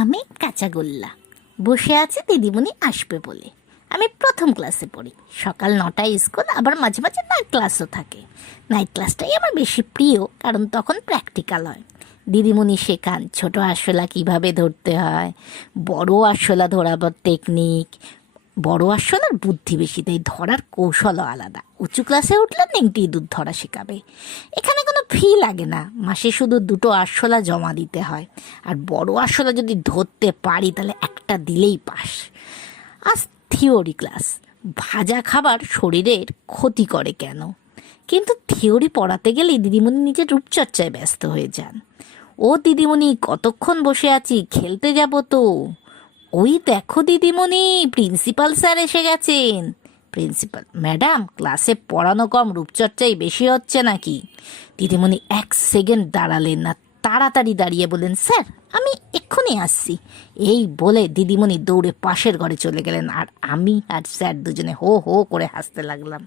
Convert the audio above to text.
আমি কাঁচাগোল্লা বসে আছি দিদিমণি আসবে বলে। আমি প্রথম ক্লাসে পড়ি। সকাল 9টায় স্কুল, আবার মাঝে মাঝে নাইট ক্লাসও থাকে। নাইট ক্লাসটাই আমার বেশি প্রিয়, কারণ তখন প্র্যাকটিক্যাল হয়। দিদিমণি শেখান ছোট আরশোলা কীভাবে ধরতে হয়, বড় আরশোলা ধরাবার টেকনিক। বড় আরশোলার বুদ্ধি বেশি, তাই ধরার কৌশলও আলাদা। উঁচু ক্লাসে উঠলে নেংটি দুধ ধরা শেখাবে। এখানে কোনো ফি লাগে না, মাসে শুধু 2টো আরশোলা জমা দিতে হয়। আর বড় আরশোলা যদি ধরতে পারি তাহলে একটা দিলেই পাস। আজ থিওরি ক্লাস। ভাজা খাবার শরীরের ক্ষতি করে কেন, কিন্তু থিওরি পড়াতে গেলেই দিদিমণি নিজের রূপচর্চায় ব্যস্ত হয়ে যান। ও দিদিমণি কতক্ষণ বসে আছি, খেলতে যাব তো। ওই দেখো দিদিমণি, প্রিন্সিপাল স্যার এসে গেছেন। প্রিন্সিপাল: ম্যাডাম, ক্লাসে পড়ানো কম, রূপচর্চাই বেশি হচ্ছে নাকি? দিদিমণি 1 সেকেন্ড দাঁড়ালেন না, তাড়াতাড়ি দাঁড়িয়ে বলেন, স্যার আমি এক্ষুনি আসছি। এই বলে দিদিমণি দৌড়ে পাশের ঘরে চলে গেলেন, আর আমি আর স্যার দুজনে হো হো করে হাসতে লাগলাম।